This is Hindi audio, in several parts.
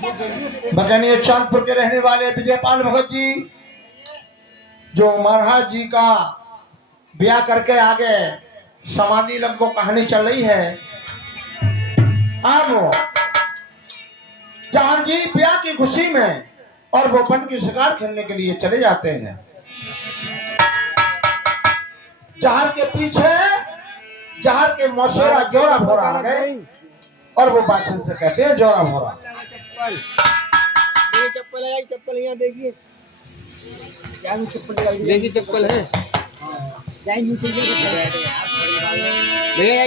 बगनिया चांदपुर के रहने वाले विजयपाल भगत जी जो महाराज जी का ब्याह करके आगे समाधि लगभग कहानी चल रही है। अब जहां जी ब्याह की खुशी में और वो वन की शिकार खेलने के लिए चले जाते हैं। जहां के पीछे जहां के मौसेरा जोरा भोरा आ गए और वो बादशाह से कहते हैं जोरा भोरा चप्पल है, चप्पल यहाँ देखिए, देखिए चप्पल है,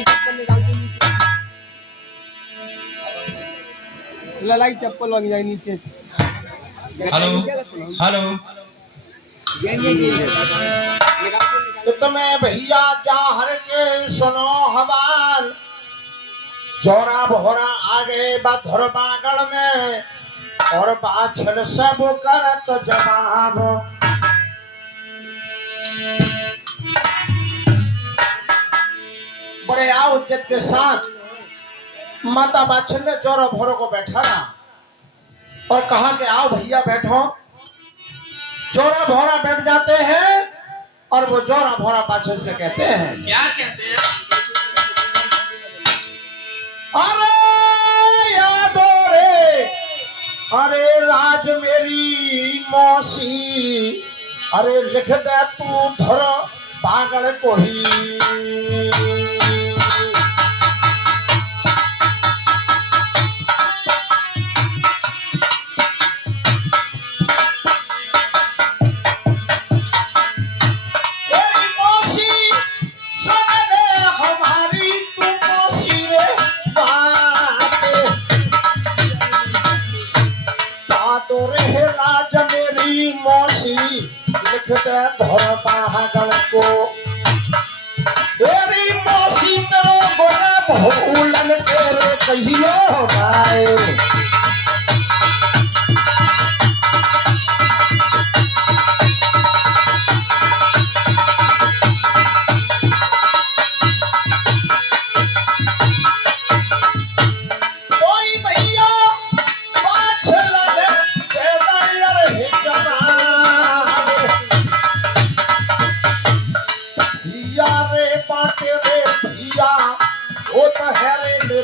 चप्पल ललाई चप्पल लग जाए नीचे। हेलो हेलो तो तुम्हें भैया जाहर के सुनो हवाल जोरा भोरा आ गए बधुर बागड़ में और बाछल सब करत जवाब। बड़े आओ इज्जत के साथ माता बाछल ने जोरा भोरा को बैठाया और कहा कि आओ भैया बैठो। जोरा भोरा बैठ जाते हैं और वो जोरा भोरा बाछल से कहते हैं, क्या कहते हैं? अरे यादो रे, अरे राज मेरी मौसी, अरे लिख दे तू धर पागल को ही। लिख दे धर पागल को तेरी मौसी तेरो गोला भूलन तेरे कहियो गाए।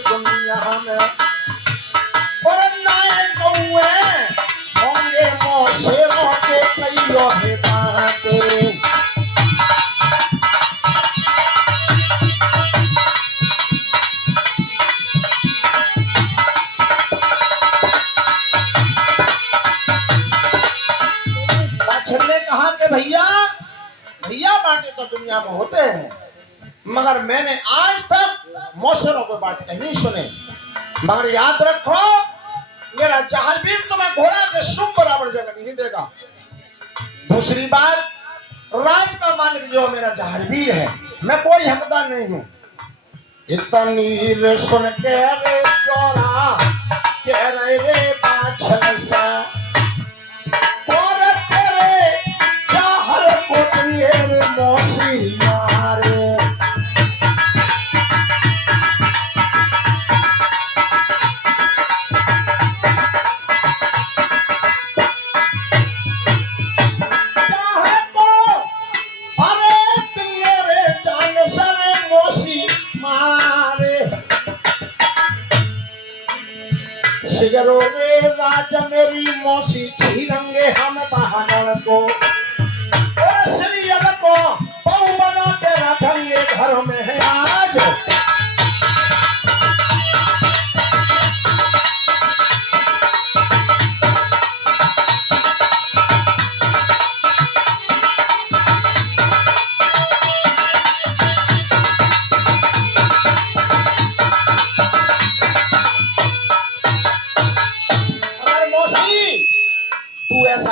दुनिया में और नए कौए होंगे मौसेरों के कईयों है बातें। बादशाह ने कहा कि भैया भैया बातें तो दुनिया में होते हैं मगर मैंने आज तक मौसेरों को बात कहीं नहीं सुने। मगर याद रखो मेरा जहालवीर तुम्हें घोड़ा के सुम बराबर जगह नहीं देगा। दूसरी बात राज का मालिक जो मेरा जहालवीर है मैं कोई हकदार नहीं हूँ। इतनी रे सुन के रे चोरा कह रहे रे बादशाह सा और तेरे जहर को रे मौसी मारे। शिगरो रे राज मेरी मौसी छीनेंगे हम बहानल को और सीरियल को बहु बना के रखेंगे घर में है आज।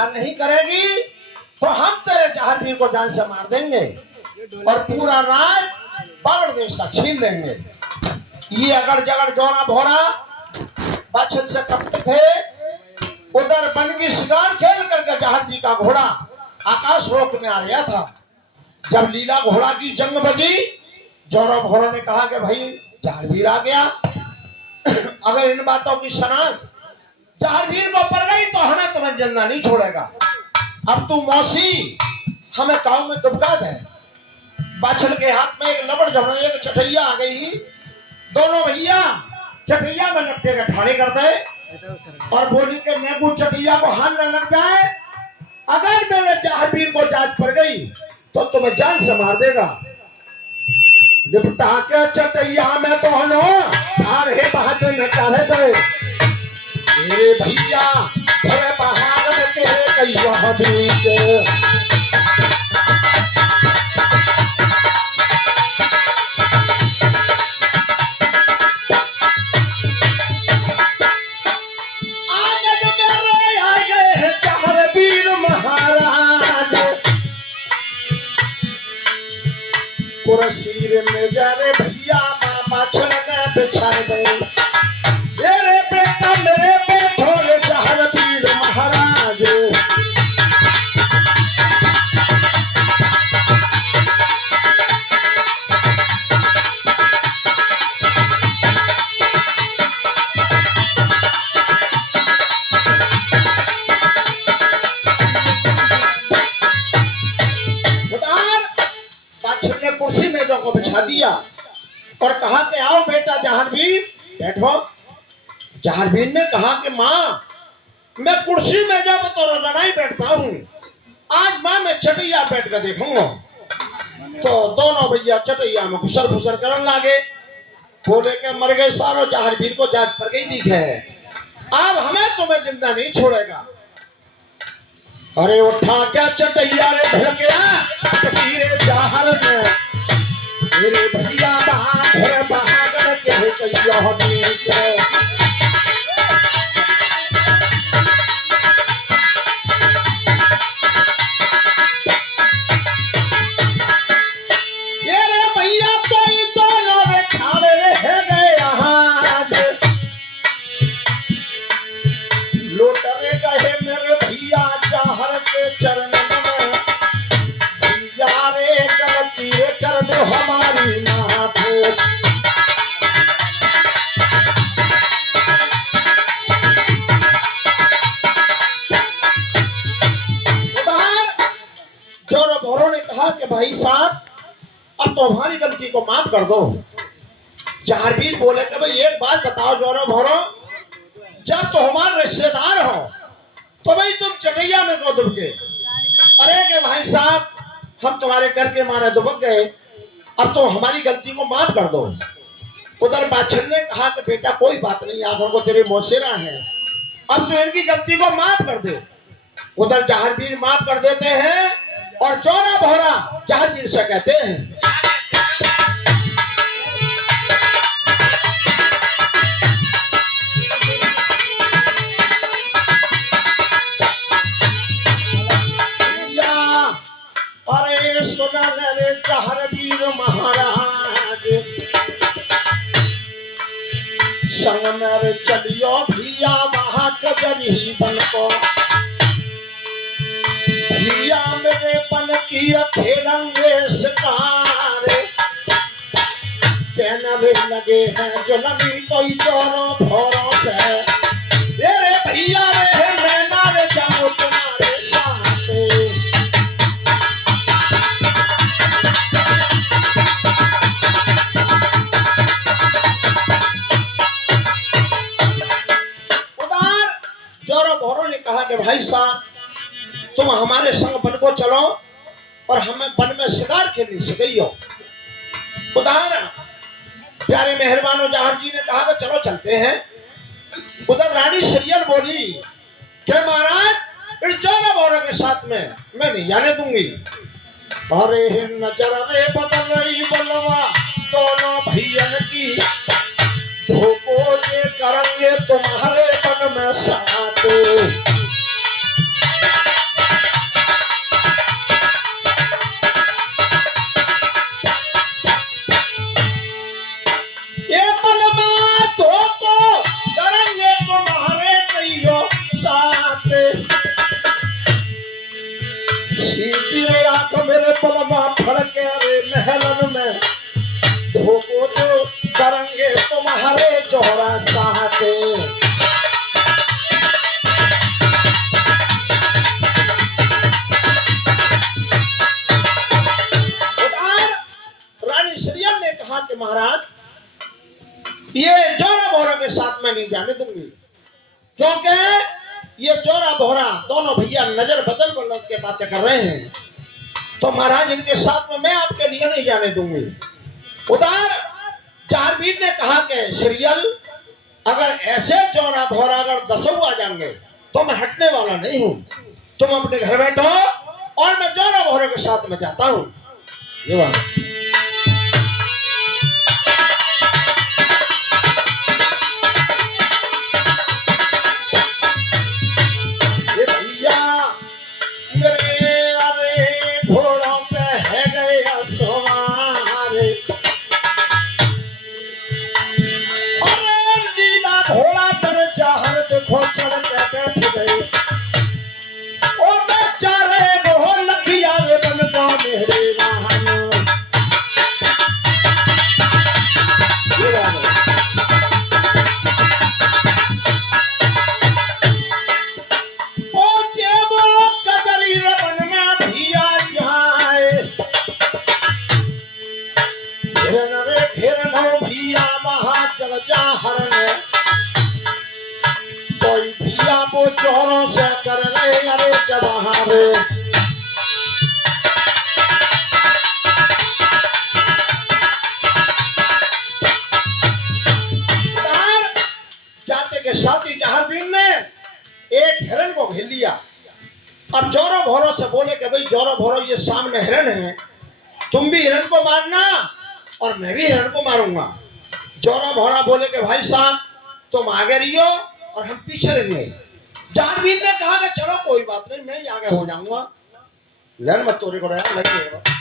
नहीं करेगी तो हम तेरे जहालवीर को जान से मार देंगे और पूरा राज बागड़ देश का छीन लेंगे। ये अगड़ जगड़ जोरा भोरा बादशाह से कपट थे। उधर वन की शिकार खेल करके जहाज जी का घोड़ा आकाश रोक में आ गया था। जब लीला घोड़ा की जंग बजी जोरा भोरा ने कहा कि भाई जहालवीर आ गया। अगर इन बातों की शनाख्त जहांगीर को पड़ गई तो हमें तुम्हें जिंदा नहीं छोड़ेगा। अब तू मौसी हमें गांव में दुबका दे। बाछड़ के हाथ में एक लबड़ झबड़ एक चटैया आ गई। दोनों भैया चटैया में लपटे के ठाणे कर दे और बोली के नेबू चटैया को हाथ न लग जाए। अगर मेरे जहांगीर को जांच पड़ गई तो तुम्हें जान से मार देगा। लिपटा के चटैया में तो हनो ठाड़े बहादुर न चाहे गए। तेरे भैया थोड़े बहादुर के कई वह बीच कुरसीर में जारे भैया बाबा छलने बिछाए गए। मेरे बेटा मेरे बेटोरे जहांगीर महाराज। कुर्सी मेजों को बिछा दिया और कहा कि आओ बेटा जहांगीर बैठो। जहांगीर ने कहा कि माँ मैं कुर्सी मेजों पर तो रोजाना ही बैठता हूँ, आज माँ मैं चटैया बैठ कर देखूंगा। तो दोनों भैया चटैया में घुसर घुसर करने लगे। बोले के मर गए सारो, जहांगीर को जांच पड़ गई दिख है, अब हमें तुम्हें जिंदा नहीं छोड़ेगा। अरे उठा क्या चटैया रे भड़किया जहर में मेरे भैया बहादुर के कहियो बीच। ये रे भैया तो ही दोनों में ठाड़े रह गए। आज लोटरे गए मेरे भैया जहर के चरण में। भैया रे गलती रे कर दो हमारी माफ। उधर जोरो भोरो ने कहा कि भाई साहब अब तो हमारी गलती को माफ कर दो। जहांगीर बोले कि भाई एक बात बताओ जोरो भोरो, जब तो हमारे रिश्तेदार हो तो भाई तुम चटैया में क्यों दुबके? अरे के भाई साहब हम तुम्हारे डर के मारे दुबक गए, अब तो हमारी गलती को माफ कर दो। उधर बाछड़ ने कहा कि बेटा कोई बात नहीं, आखिर को तेरे मौसेरा हैं, अब तो इनकी गलती को माफ कर दे। उधर जहांगीर माफ कर देते हैं और जोरा भोरा जहांगीर से कहते हैं अरे सुना रे जहांगीर महाराज, संग मेरे चलियो भैया वहां कजरी बन को। भैया मेरे बन की अखेरंगे शिकार कहने लगे हैं जो नबी तो ही चोरों भोरों से। रे भैया रे मैना रे जाओ तुम्हारे साथ। कहा कि भाई साहब तुम हमारे संग वन को चलो और हमें वन में शिकार खेलनी सिखाई हो। उधर प्यारे मेहरबानों जहांगीर ने कहा कि चलो चलते हैं। उधर रानी श्रीयल बोली कि महाराज इस जोरा बोरा के साथ में मैं नहीं जाने दूंगी। अरे नजर रे बदल रही बलवा दोनों भैयन की, धोखो जे करेंगे तुम्हारे वन में साथ। ये बलवा धोखो करेंगे तुम्हारे कईयों साथ। सीधी आंख मेरे बलवा फड़के रे महलन में, धोखो जो करेंगे तुम्हारे जोरा साथ। नहीं जाने दूंगी, क्योंकि ये जोरा भोरा दोनों भैया नजर बदल बदल के बातें कर रहे हैं, तो महाराज इनके साथ में मैं आपके लिए नहीं जाने दूंगी। उधर जहांगीर ने कहा कि श्रीयल, अगर ऐसे जोरा भोरा अगर 10 आ जाएंगे तो मैं हटने वाला नहीं हूं। तुम अपने घर बैठो और मैं जोरा भोरे के साथ में जाता हूं। ये बात कोई भिया वो चोरों से कर रहे अरे जवाहरे। जाते के साथी जहांगीर ने एक हिरन को घेर लिया। अब जोरो भोरो से बोले कि भाई जोरो भोरो ये सामने हिरन है, तुम भी हिरन को मारना और मैं भी हिरन को मारूंगा। जोरा भोरा बोले कि भाई साहब तुम आगे रहियो और हम पीछे रहेंगे। जहांगीर ने कहा कि चलो कोई बात नहीं, मैं ही आगे हो जाऊंगा। लड़ मत तोरे को लगे।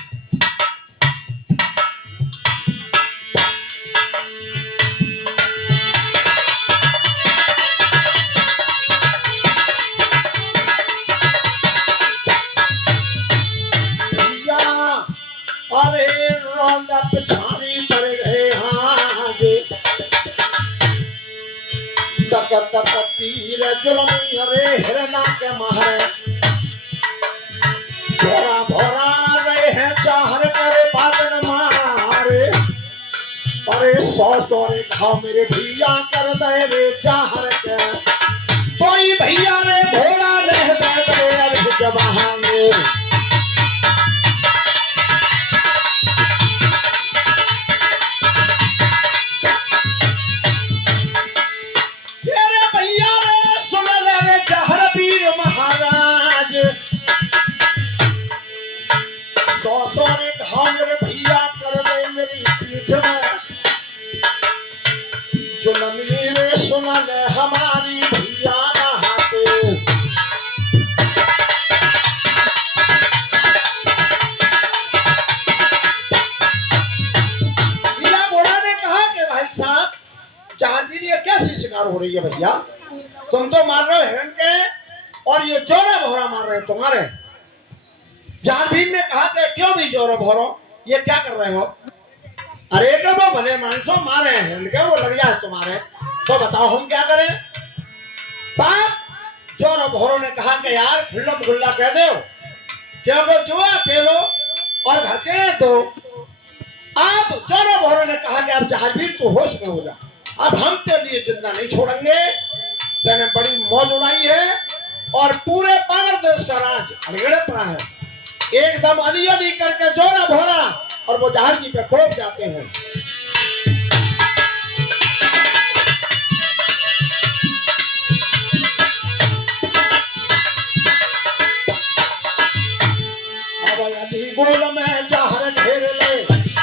अरे रौंदा पिछाड़ी पर गए हाज, तक तक तीर जुलमी अरे हिरना के मारे। जोरा भोरा रहे हैं चाहर करे बादन मारे। अरे 100 रे घाव मेरे भैया कर दे रे चाहर के, कोई भैया रे भोला रह दे रे जवान में। भैया कर दे मेरी पीठ में, जो नमीरे सुन ले हमारी भैया नहाते। मीरा बोला ने कहा कि भाई साहब जहांगीर ये कैसी शिकार हो रही है भैया, तुम तो मार रहे हो हिरन के और ये जोरा भोरा मार रहे तुम्हारे। जहांगीर ने कहा कि क्यों भी जोरो भोरो ये क्या कर रहे हो? अरे तो वो भले मानसो मारे हैं हिरन के, वो लड़िया है तुम्हारे, तो बताओ हम क्या करें? बाप जोरो भोरो ने कहा कि यार खुल्लम खुल्ला कह दो, क्योंकि जुआ खेलो और घर के दो। अब जोरो भोरो ने कहा कि अब जहांगीर तू होश में हो जा, अब हम तेरे लिए जिंदा नहीं छोड़ेंगे। तेने बड़ी मौज उड़ाई है और पूरे पागल देश का राज अड़गड़े पड़ा है। एकदम अली अली करके जोरा भोरा और वो जहांगीर पे खोप जाते हैं। अब अली बोल में जहर घेर ले, अली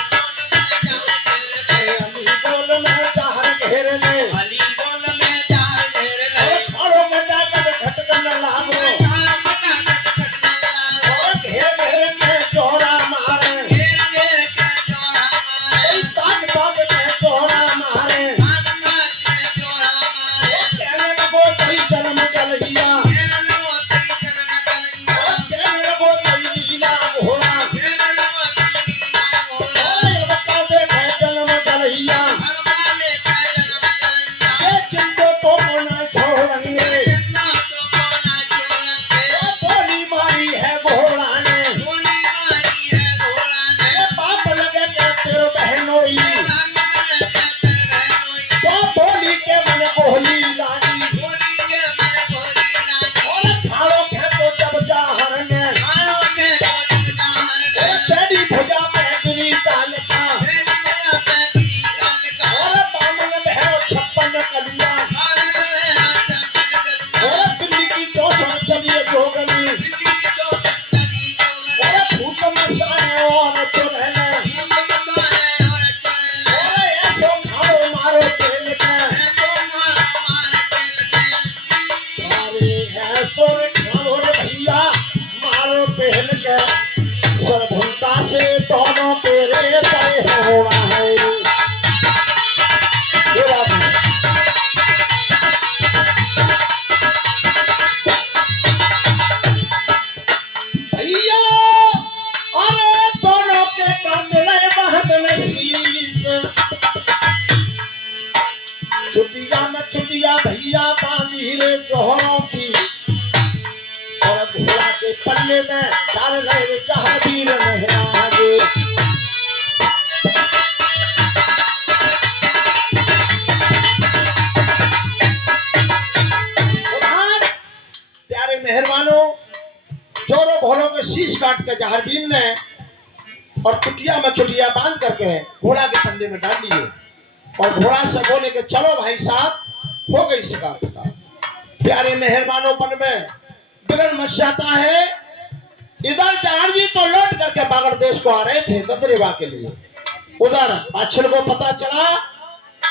बोल में जहर घेर ले, अली बोल में जहर घेर ले, और मटा कर खटकन लागो, बोली सोरे ठानो रे भैया मारो पहन के सरभुंटा से दोनों तेरे तय होना है। ये बात है। भैया अरे दोनों के कांडले बहदन शीश चुटिया भैया बांधी रे जोहरों की और घोड़ा के पल्ले में डाल रहे जहांगीर नहीं आगे। प्यारे मेहरबानों जोरों भोरों के शीश काट के जहांगीर ने और चुटिया में चुटिया बांध करके घोड़ा के पल्ले में डाल दिए और घोड़ा से बोले कि चलो भाई साहब हो गई शिकार का। प्यारे मेहरबानों में बिगड़ मच जाता है। इधर जहांगीर तो लौट करके बागड़ देश को आ रहे थे ददरेवा के लिए। उधर पाछल को पता चला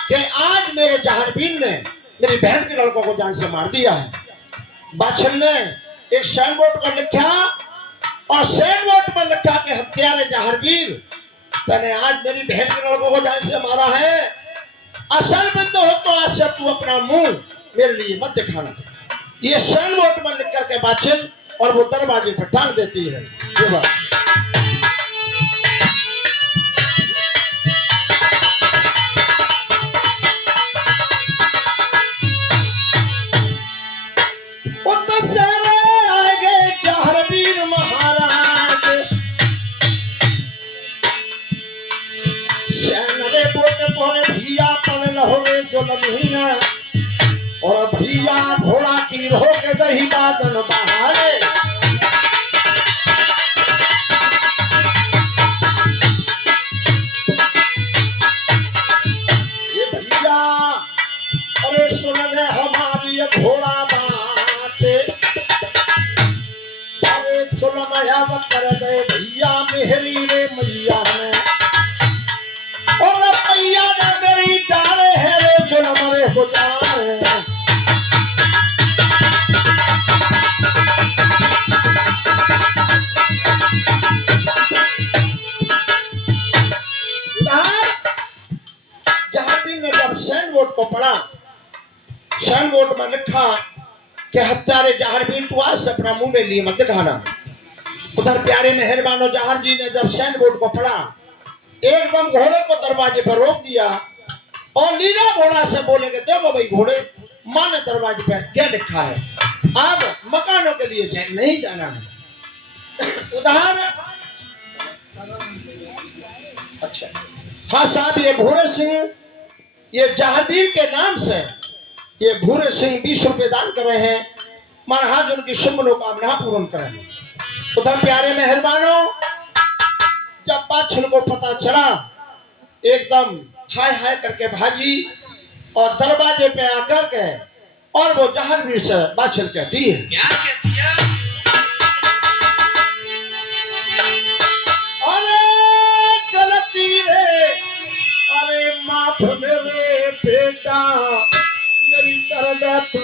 कि आज मेरे जहांगीर ने मेरी बहन के लड़कों को जान से मार दिया है। बाछल ने एक साइन बोर्ड पर लिखा और साइन बोर्ड पर लिखा कि हत्यारे जहांगीर तने आज मेरी बहन के लड़कों को जान से मारा है। असल में तो हो तो आज से तू अपना मुंह मेरे लिए मत दिखाना। ये साइन बोर्ड पर लिख करके बाछल और वो दरवाजे पर टांग देती है। ये बात जहांगीर महाराज रे बोट तोरे भैया पड़ लहोरे जो लमहीना और भैया घोड़ा की रोके दही बादन बहारे। ये भैया अरे सुन ले हमारी घोड़ा बात अरे चलो मया कर दे भैया मेहरी रे मैया ने और मैया ने मेरी डाले है रे जो मरे गुजारे। जहांगीर ने जब साइन बोर्ड को पढ़ा साइन बोर्ड में लिखा कि हत्यारे जहांगीर तू आज से अपना मुंह में लिए मत दिखाना। उधर प्यारे मेहरबानों जहांगीर ने जब साइन बोर्ड को पढ़ा एकदम घोड़े को दरवाजे पर रोक दिया और लीला घोड़ा से बोले कि देखो भाई घोड़े मां ने दरवाजे पर क्या लिखा है अब मकानों के लिए नहीं जाना है। उधर अच्छा हाँ साहब ये भूरे सिंह ये जहांगीर के नाम से ये भूरे सिंह 20 रुपए दान कर रहे हैं। महाराज उनकी शुभ मनोकामना पूर्ण करें। उधर प्यारे मेहरबानों जब बाछल को पता चला एकदम हाय हाय करके भागी और दरवाजे पे आकर के और वो जहांगीर से बाछल कहती है क्या कहती है? अरे गलती रे अरे माफ मेरे बेटा मेरी दर्द तू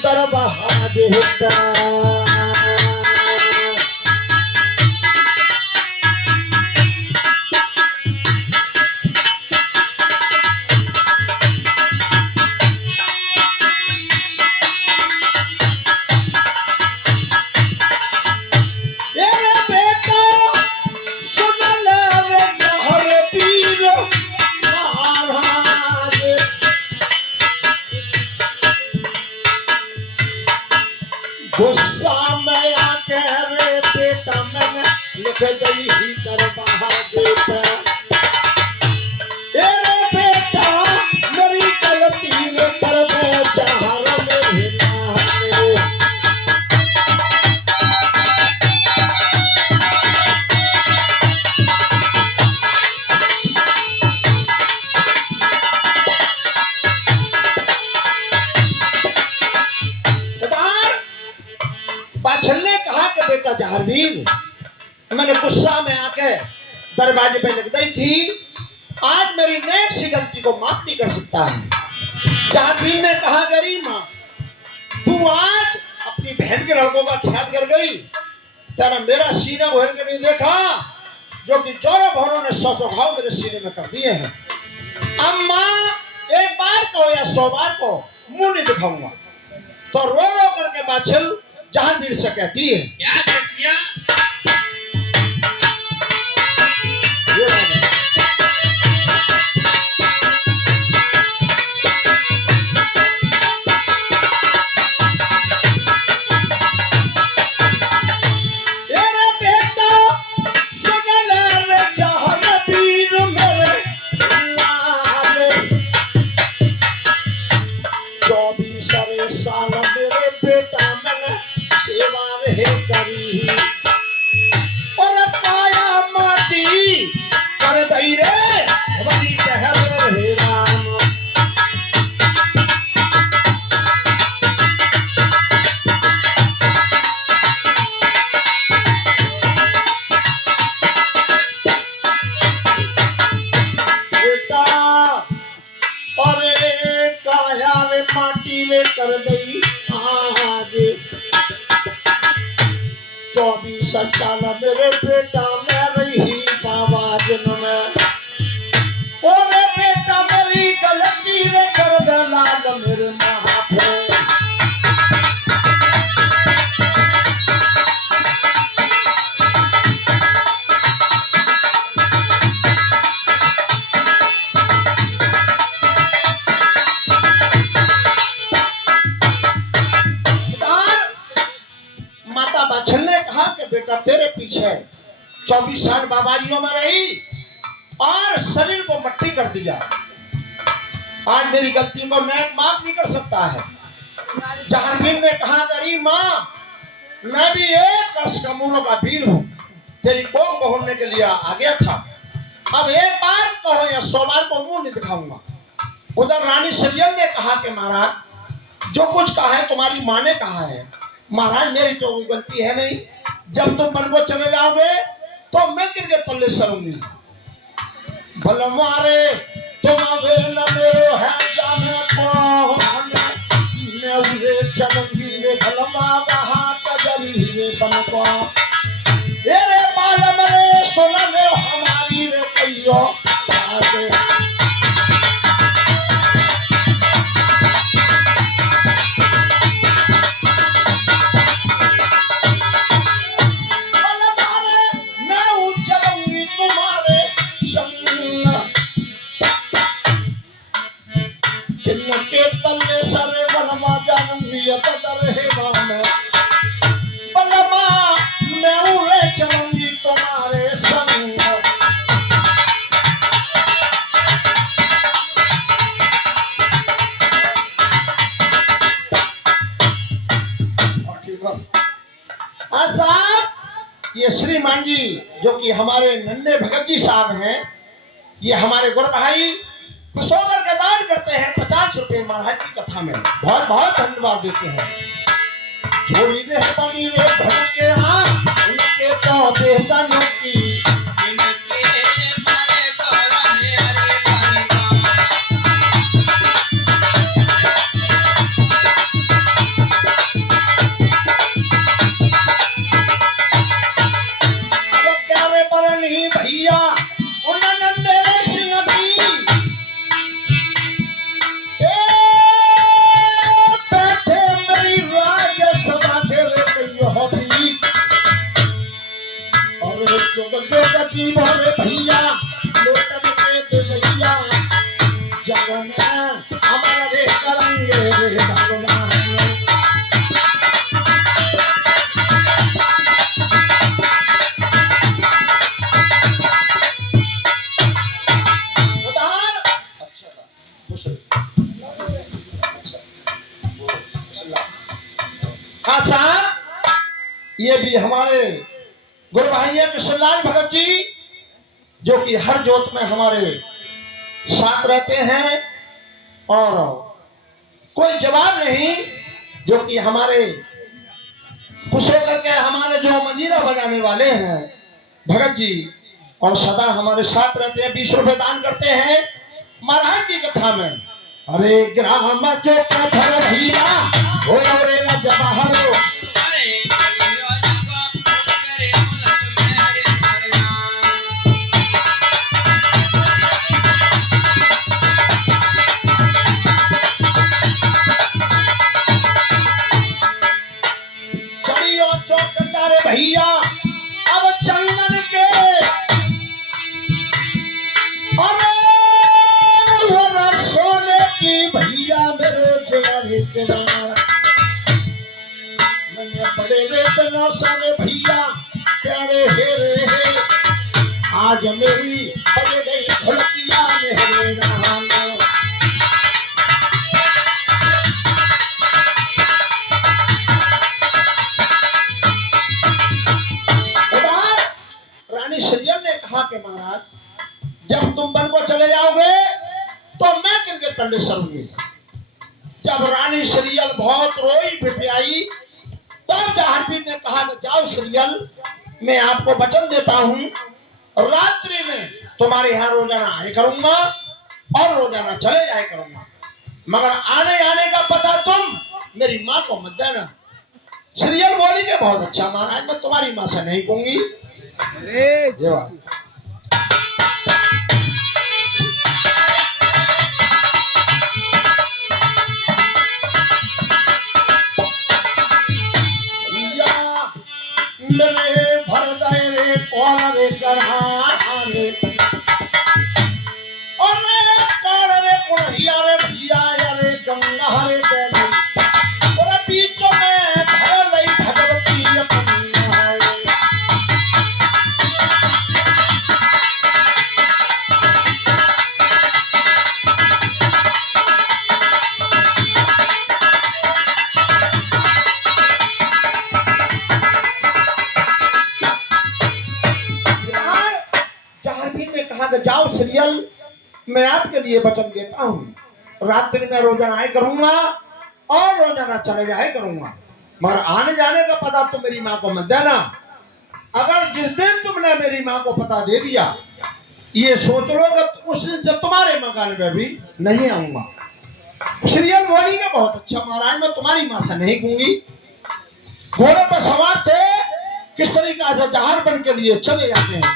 दरबार देता। गुस्सा में आके रे बेटा मैंने लिख दी ही दरवाजे पे रे बेटा मेरी गलती रे कर दे जहर में हिला बाछल ने कहा कि बेटा जहांगीर मैंने गुस्सा में आके दरवाजे पे लिख दी थी आज मेरी नेक सी गलती को माफ नहीं कर सकता है। जहांगीर ने कहा गरीब मां तू आज अपनी बहन के लड़कों का ख्याल कर गई, तेरा मेरा सीना भर के नहीं देखा, जो कि चौरों भवनों ने 100 घाव मेरे सीने में कर दिए हैं। अम्मा एक बार को या 100 बार को मुंह नहीं दिखाऊंगा। तो रो रो करके बाछल जहांगीर से कहती है, क्या कहती है? ये बात है। तेरा बेटा सुन ले रे जहांगीर मेरे लाल, 24 साल मेरे बेटा मैंने सेवा रहे करी, और काया माटी कर दई रे भवनी कहल हे राम। बेटा अरे काया रे माटी रे कर दई आज, 24 साल मेरे बेटा मैं रही बाबा जन्म में, ओरे बेटा मेरी गलती रे कर दे लाल मेरे माथे। माता बाछल ने कहा कि बेटा तेरे पीछे 24 साल बाबाजियों में रही और शरीर को मट्टी कर दिया, आज मेरी गलती को नैन माफ नहीं कर सकता है। जहांगीर ने कहा गरीब माँ मैं भी एक वर्ष का मूलों का बीर हूँ, तेरी कोख बहुरने के लिए आ गया था, अब एक बार कहो या 100 बार को मुंह नहीं दिखाऊंगा। उधर रानी सरियल ने कहा कि महाराज जो कुछ कहा है तुम्हारी माँ ने कहा है, महाराज मेरी तो कोई गलती है नहीं, जब तुम मन को चले जाओगे तो मैं गिर तल्ले सरूंगी। भलमारे तुम अवेल मेरो है जामे कौन, मैं उरे चलूंगी रे भलमा वहा कजरी रे बनको, रे बालम रे सुन रे हमारी रे कहियो आगे। के तल्ले सरे बलमा जानूंगी अतर हे मैं, बलमा मैं उड़े चलूंगी तुम्हारे संग। ये श्रीमान जी जो कि हमारे नन्हे भगत जी साहब हैं, ये हमारे गुरु भाई कुशोगर का दान करते हैं 50 रुपए महाराज की कथा में, बहुत बहुत धन्यवाद देते हैं। छोड़ी रे पानी रे भड़के उनके तो बेटा नोकी, इनके मारे दौराने अरे परिवार, अब क्या रे पर नहीं भैया उन्होंने मेरे सिंह दी, बैठे मेरी राज्यसभा के रे कहियो भी, और जोग जोग जी बोले भैया लोटन के दे भैया, जग में हमारा रे करेंगे रे भगवान। हाँ साहब ये भी हमारे गुरु भाई है कृष्णलाल भगत जी जो कि हर जोत में हमारे साथ रहते हैं, और कोई जवाब नहीं, जो कि हमारे खुश होकर के हमारे जो मंजीरा बजाने वाले हैं भगत जी, और सदा हमारे साथ रहते हैं, 20 रुपए दान करते हैं महाराज की कथा में। अरे ग्राम जो कथर भैया हो रे न जवाहरो भैया अब चंदन के अरे वो सोने की भैया मेरे जुआरी के बाण मैंने बड़े वेदना सारे भैया प्यारे हेरे हे आज मेरी बज गई ढोलकिया मेरे राम रानी श्रीयल ने कहा कि महाराज जब तुम वन को चले जाओगे तो मैं किनके तल्ले सरूंगी। जब रानी श्रीयल बहुत रोई पिटियाई तब जहांगीर ने कहा कि जाओ श्रीयल मैं आपको वचन देता हूं रात्रि में तुम्हारे यहाँ रोजाना आए करूंगा और रोजाना चले जाए करूंगा मगर आने आने का पता तुम मेरी माँ को मत देना। श्रीयल बोली कि बहुत अच्छा महाराज मैं तुम्हारी माँ से नहीं कहूंगी। मेरे भर दे रे कौन रे करारे और रे काल रे कुड़िया रे भैया रे गंगा रे दे और बीच में धर लई भगवती अपना जाओ श्रीयल मैं आपके लिए वचन देता हूँ रात्रि में रोजाना आए करूंगा और रोजाना चले जाए करूंगा मगर आने जाने का पता तो मेरी माँ को मत देना। अगर जिस दिन तुमने मेरी माँ को पता दे दिया ये सोच लो कि उस दिन से तुम्हारे मकान में भी नहीं आऊंगा। श्रीयल बोली कि बहुत अच्छा महाराज मैं तुम्हारी माँ से नहीं कहूंगी। घोड़े पर सवार थे किस तरीका से जहाज बन के लिए चले जाते हैं।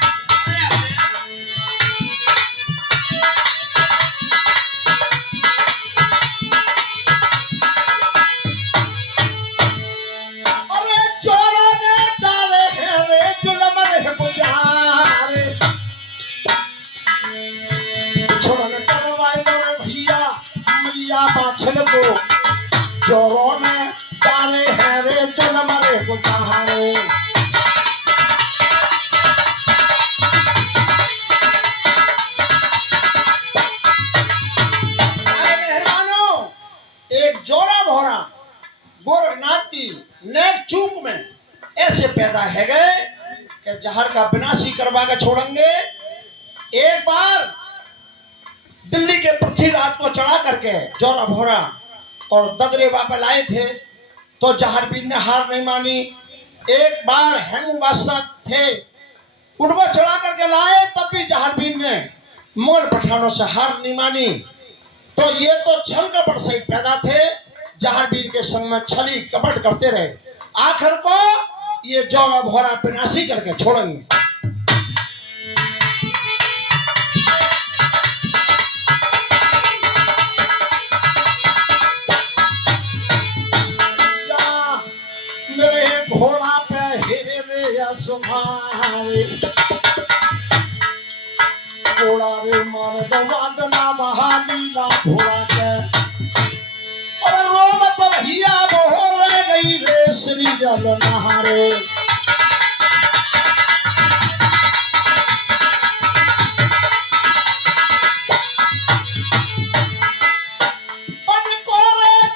को चोरों ने डाले हैं रे चल मरे को चाहे मेहरबानों एक जोड़ा भोरा गोरखनाथ की नेक चूक में ऐसे पैदा है गए कि जहर का विनाशी करवा के छोड़ेंगे। एक बार दिल्ली के पृथ्वीराज को चढ़ा करके जोरा भोरा और ददरे बाबा लाए थे तो जहारवीर ने हार नहीं मानी। एक बार हेमू बादशाह थे उनको चढ़ा करके लाए तब भी जहारवीर ने मुगल पठानों से हार नहीं मानी। तो ये तो छल कपट से पैदा थे जहारवीर के संग में छली कपट करते रहे आखिर को ये जोरा भोरा विनाशी करके छोड़ेंगे। घोड़ा पे हेरे सुमारे घोड़ा रे मार दवादना महालीला घोड़ा के और रोम तो भैया वो रह गई रे श्री जल नहारे।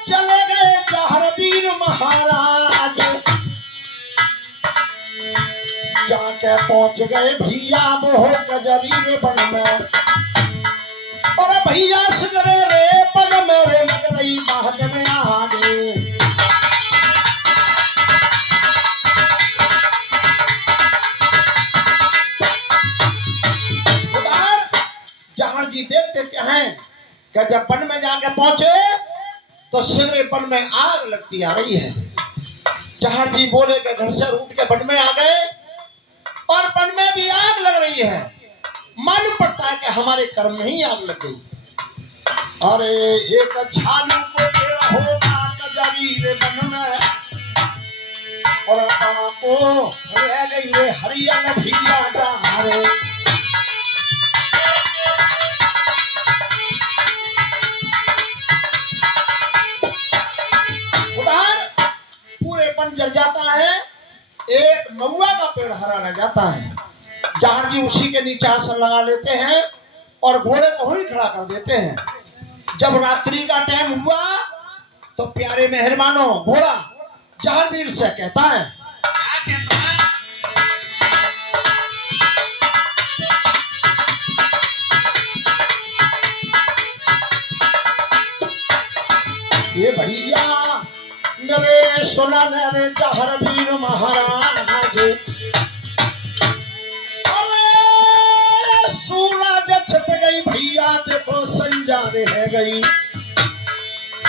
चले गए जहारवीर महाराज जाके पहुंच गए भैया मोह कजरी बन में और भैया सगरे रे बन मेरे लग रही महक में आगे। जहां जी देखते क्या हैं कि जब वन में जाके पहुंचे तो सगरे वन में आग लगती आ रही है। जहां जी बोले कि घर से उठ के वन में आ गए और वन में भी आग लग रही है। मालूम पड़ता है कि हमारे कर्म में ही आग लग गई। अरे एक छालू को पेड़ होगा कजरी रे वन में और को रह गई रे हरियन भैया डारे। उधर पूरे वन जल जाता है, एक महुआ का पेड़ हरा रह जाता है। जहां जी उसी के नीचे आसन लगा लेते हैं और घोड़े को ही खड़ा कर देते हैं। जब रात्रि का टाइम हुआ तो प्यारे मेहरबानों घोड़ा जहांगीर से कहता है, क्या कहता है? ये भैया मेरे सुना रे जहांगीर महाराज, अरे सूरज छिप गई भैया देखो संजा रह गई,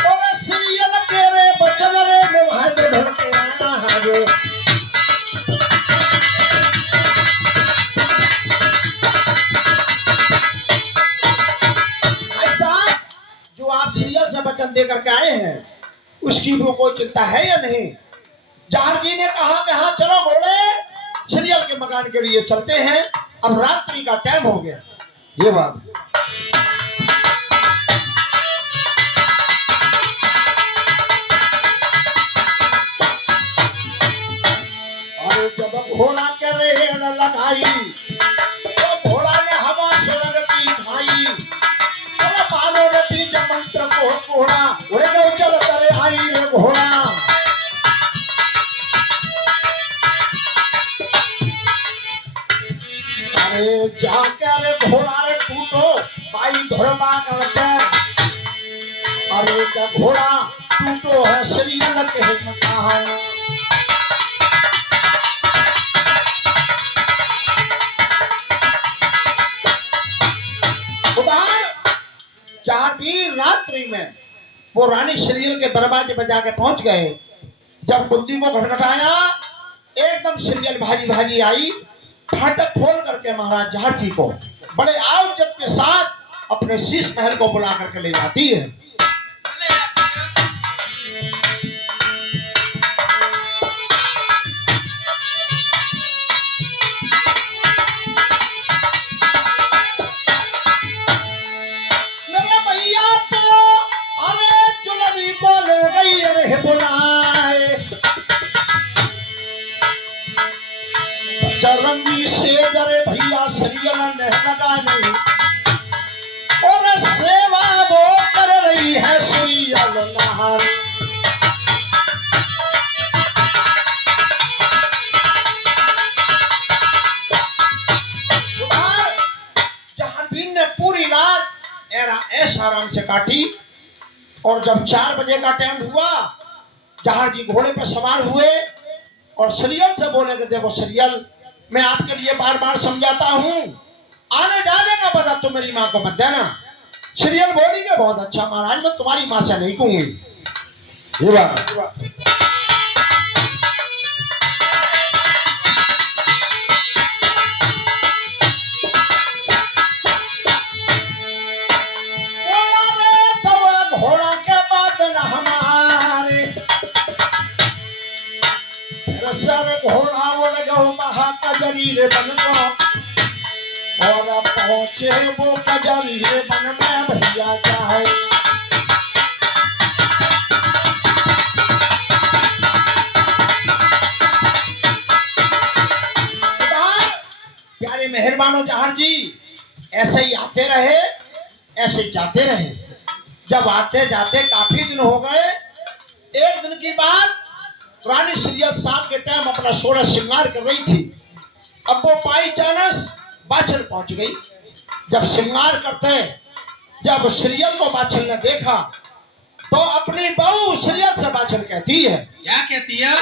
और सीरियल के रे बचन रे निभाए दे ढलके आगे। ऐसा जो आप सीरियल से वचन दे करके आए हैं उसकी भी कोई चिंता है या नहीं? जहांगीर जी ने कहा कि हाँ चलो घोड़े सीरियल के मकान के लिए चलते हैं, अब रात्रि का टाइम हो गया। ये बात है। और जब घोड़ा के रेड़ लगाई तो घोड़ा ने हवा सुरंग की खाई, और बालों ने बीज मंत्र को घोड़ा उड़े गए चल करे आई रे घोड़ा। अरे जाकर घोड़ा रे टूटो भाई धर्मा करते, अरे क्या घोड़ा टूटो है शरीर के मकान। जहांगीर रात्रि में वो रानी शरीर के दरवाजे पर जाके पहुंच गए। जब कुंती को खटखटाया एकदम शरीर भाजी भाजी आई, फाटक खोल करके महाराज जहांगीर जी को बड़े आवजत के साथ अपने शीश महल को बुला करके ले जाती है। चले जाती है। मेरे भैया तो अरे जुलमी को ले गई अरे बुलाए, चरंगी से जरे भैया सीरियल ने लगा नहीं, और सेवा वो कर रही है सीरियल नहार। जहांगीर ने पूरी रात ऐश आराम से काटी, और जब 4 बजे का टाइम हुआ जहांगीर जी घोड़े पर सवार हुए और सीरियल से बोले कि देखो सीरियल मैं आपके लिए बार बार समझाता हूँ, आने जाने का पता तुम मेरी माँ को मत देना। सीरियल बोली कि बहुत अच्छा महाराज मैं तुम्हारी माँ से नहीं कहूंगी। ये बात घोड़ा के बाद न हमारे सर घोड़ा उड़ गो महाकजरीरे बन को, और पहुंचे वो कजरीरे बन में भैया चाहे। प्यारे मेहरबानों जहांगीर जी ऐसे ही आते रहे ऐसे ही जाते रहे। जब आते जाते काफी दिन हो गए, एक दिन की बात रानी सीरियल शाम के टाइम अपना सोलह श्रृंगार कर रही थी। अब वो पाई चानस बाछल पहुंच गई। जब श्रृंगार करते जब सीरियल को बाछल ने देखा तो अपनी बहू सीरियल से बाछल कहती है, क्या कहती है?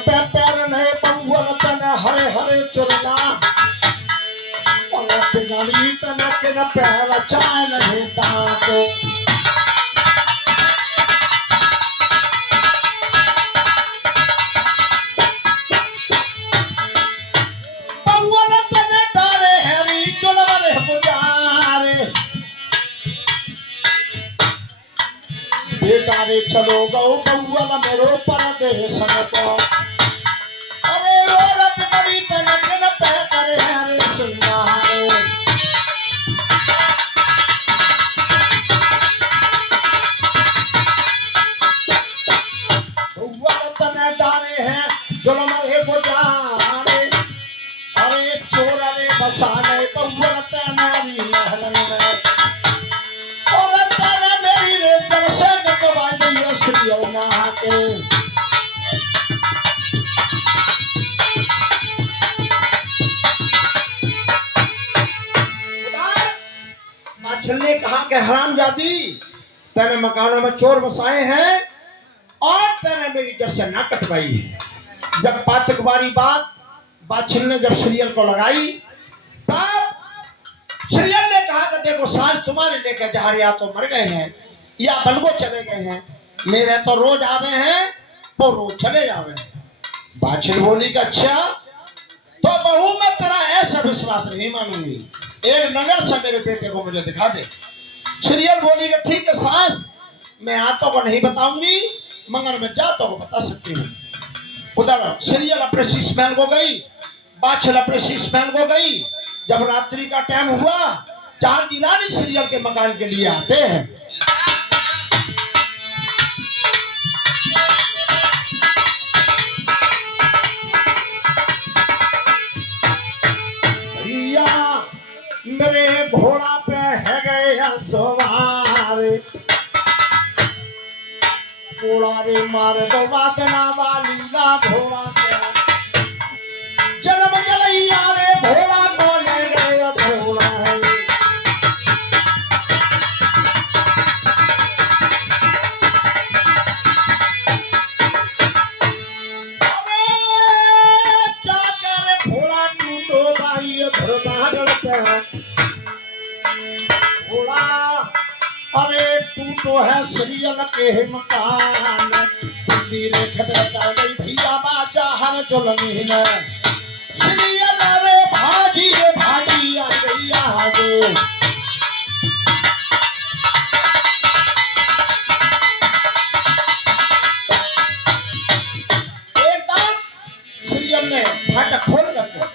पे पैर ने बउल तन हरे हरे चुरना, और पिंगली तन के न पैर चाय नहीं दांत। डारे चलो गौ बउल मेरो परदेशन को अरे और अपनी तनक न पे करे हरे सिंगारे बउल तने डारे हैं जुलम रे बुझारे अरे चोर रे बसाने बउल तनारी महलन में और तने मेरी रे जमसे कटवा दियो श्रीओ ना के बादशाह ने कहा कि हरामजादी तेरे मकानों में चोर बसाए हैं और तेरे मेरी जड़ से ना कटवाई है। जब पाचक बारी बात बादशाह ने जब सीरियल को लगाई तब सीरियल ने कहा कि देखो सास तुम्हारे लेके जा रहे तो मर गए हैं या बलगो चले गए हैं मेरे तो रोज आवे हैं वो रोज चले जावे हैं। बादशाह बोली कि अच्छा तो बहू मैं तेरा ऐसा विश्वास नहीं मानूंगी एक नजर से मेरे बेटे को मुझे दिखा दे। सीरियल बोली कि ठीक है सास मैं आतों को नहीं बताऊंगी मगर मैं जातों को बता सकती हूँ। उधर सीरियल अपने शीश महल को गई बादशाह अपने शीश महल को गई। जब रात्रि का टाइम हुआ चार जी रानी सीरियल के मकान के लिए आते हैं। मेरे घोड़ा पे है गया सवार घोड़ा रे मार दो वादना वाली ना घोड़ा जन्म गलैया रे घोड़ा को ले गया घोड़ा है जाकर घोड़ा टूटो भाई धर्मागढ़ पे घोड़ा अरे टूटो है सीरियल के मकान दिल्ली रे खटखटा गई भैया बाजा हर जुलमी ने सीरियल रे भाजी आ गई आगे एकदम सीरियल ने फाटक खोल करके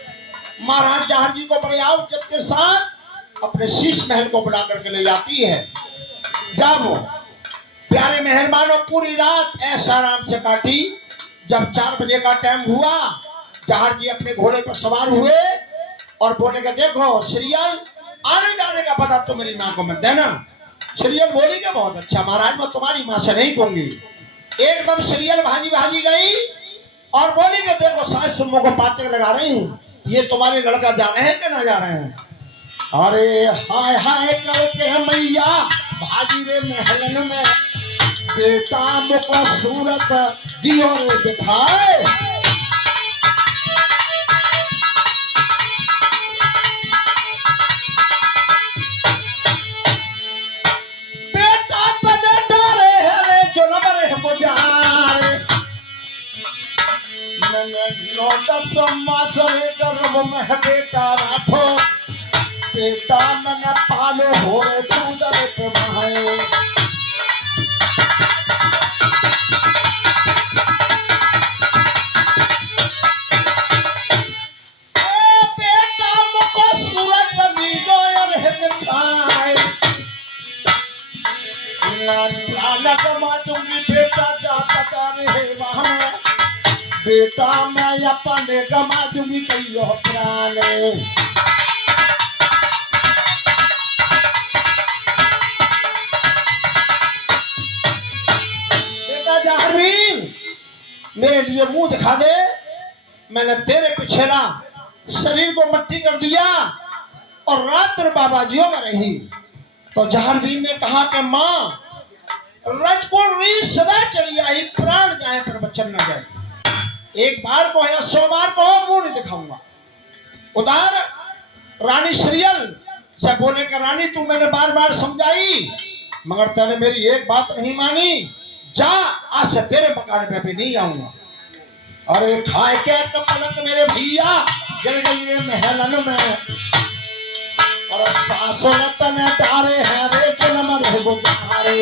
महाराज जहार जी को बड़े इज्जत के साथ अपने शीश महल को बुला करके ले जाती है। जब प्यारे मेहरबानों पूरी रात ऐसा आराम से काटी। जब 4 बजे का टाइम हुआ जहार जी अपने घोड़े पर सवार हुए और बोले कि देखो सीरियल आने जाने का पता तो मेरी माँ को मत देना। सीरियल बोली कि बहुत अच्छा महाराज मैं तुम्हारी माँ से नहीं कहूंगी। एकदम सीरियल भाजी गई और बोली कि देखो सास तुम को पाते लगा रही हैं ये तुम्हारे लड़का जा रहे हैं कि ना जा रहे हैं। अरे हाय हाय करके मैया भाजी रे महलन में बेटा मुको सूरत दियो रे दिखाए बेटा तने डरे है रे जो नंबर है बुझारे मैंने 9-10 मास रे गर्भ में बेटा राखो बेटा मैंने पालो हो रे दूध रे पे महाए बेटा मुको सूरत दी दो यार है दिखाए लाला कमा दूंगी बेटा जाता रहे वहां बेटा मैं अपने गमा दूंगी कई प्राणे मेरे लिए मुंह दिखा दे मैंने तेरे पिछेरा शरीर को मट्टी कर दिया और रात्र बाबाजियों में रही। तो जहारवीर ने कहा कि माँ रजपुर रीत सदा चली आई प्राण जाए पर बचन न जाए। एक बार को या 100 बार को मुंह नहीं दिखाऊंगा। उधर रानी सीरियल से बोले कि रानी तू मैंने बार बार समझाई मगर तूने मेरी एक बात नहीं मानी जा आज से तेरे मकान पे भी नहीं आऊंगा। अरे खाए के तो पलक मेरे भैया जल गई रे महलन में और सासों तने डारे हैं रे जन्म रे बुझारे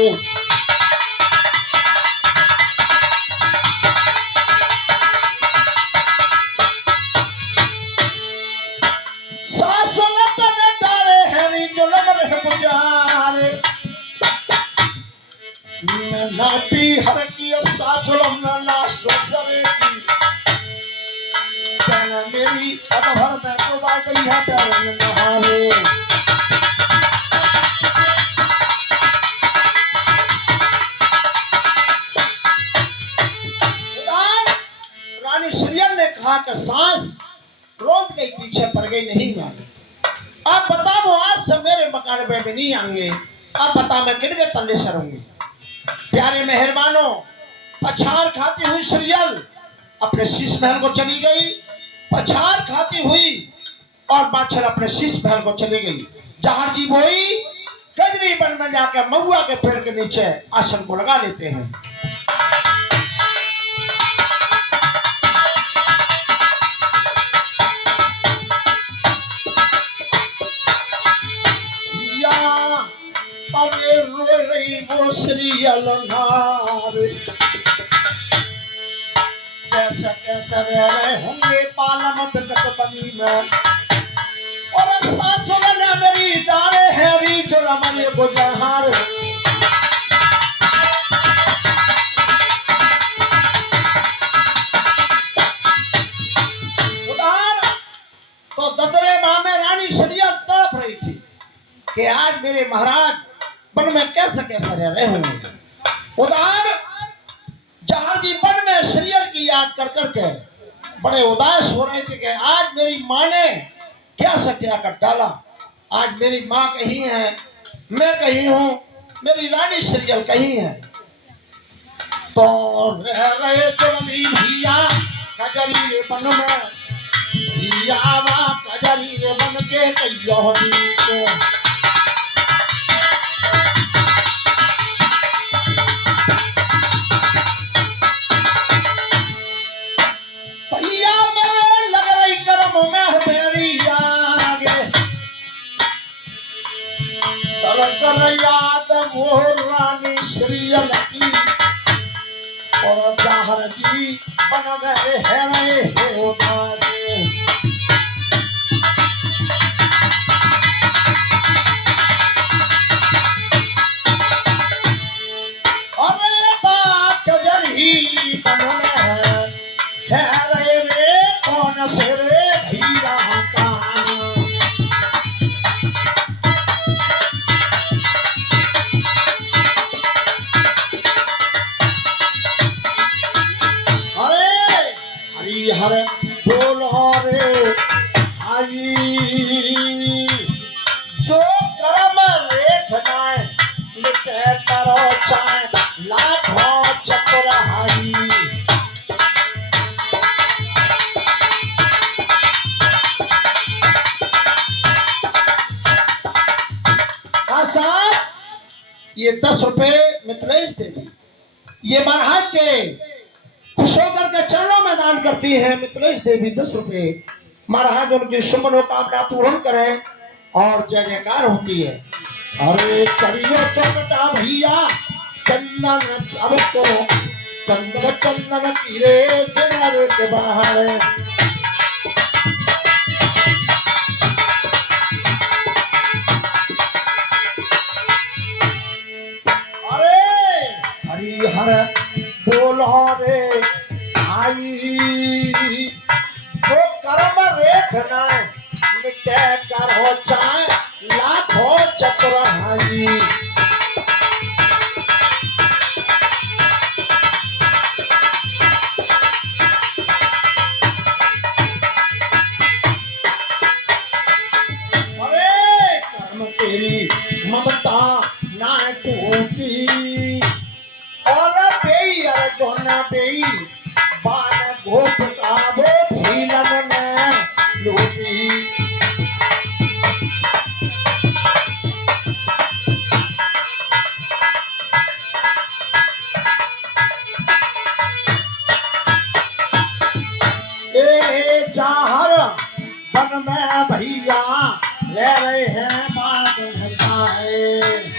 अधभर में तो बात ही है पैरन नहावे। रानी श्रीयल ने कहा कि सांस रोंद गई पीछे पड़ गई नहीं मानी। आप बताओ आज से मेरे मकान पे भी नहीं आएंगे। आप बता मैं किन के तल्ले से रहूंगी। प्यारे मेहरबानों, पछाड़ खाती हुई श्रीयल अपने शीश महल को चली गई। पछाड़ खाती हुई और बाछड़ अपने शीश महल को चली गई। जहां जी बोई कजरी बन में जाकर महुआ के पेड़ के नीचे आसन को लगा लेते हैं। अरे रो रही वो श्रीयल नार, कैसे कैसे रह रहे होंगे पालम बिकट बनी में। और सासुर ने मेरी डाले हैरी जो रमने बुझहार। उधार तो ददरे माँ में रानी श्रीयल तड़प रही थी कि आज मेरे महाराज वन में कैसे कैसे रह रहे होंगे। उदार जहां जी वन में श्रीयल की याद कर करके बड़े उदास हो रहे थे कि आज मेरी माँ ने क्या से क्या कर डाला। आज मेरी माँ कहीं है, मैं कहीं हूँ, मेरी रानी श्रीयल कहीं है। तो रह रहे चलमी भैया कजरी रे बन में, भैया वा कजरी रे बन के कहियो को। कर याद मोर रानी श्रीयल की और जहर जी बन गए है रहे उदास। अरे बात जरी बन है रहे रे कौन से रे भैया का। हर बोल रे आई जो कर्म रेखना मिटे करो चाहे लाखों चक्र हाई। आशा ये 10 रुपए मिथिलेश देवी ये महाराज के खुश होकर के चरणों में दान करती है। मिथिलेश देवी 10 रुपए महाराज उनकी शुभ मनोकामना पूर्ण करें और जय जयकार होती है। अरे चलियो चौकटा भैया चंदन अब तो चंदन चंदन तीरे जनारे के बाहर। अरे हरिहर बोलो रे आई वो कर्म रेखना मिटे करो चाहे लाखों चक्र हाई। अरे कर्म तेरी ममता ना टूटी और बेई जो न बेई बान गोप का वो भीलन ने लूटी। ए जाहर वन में भैया ले रहे हैं बादल चाहे।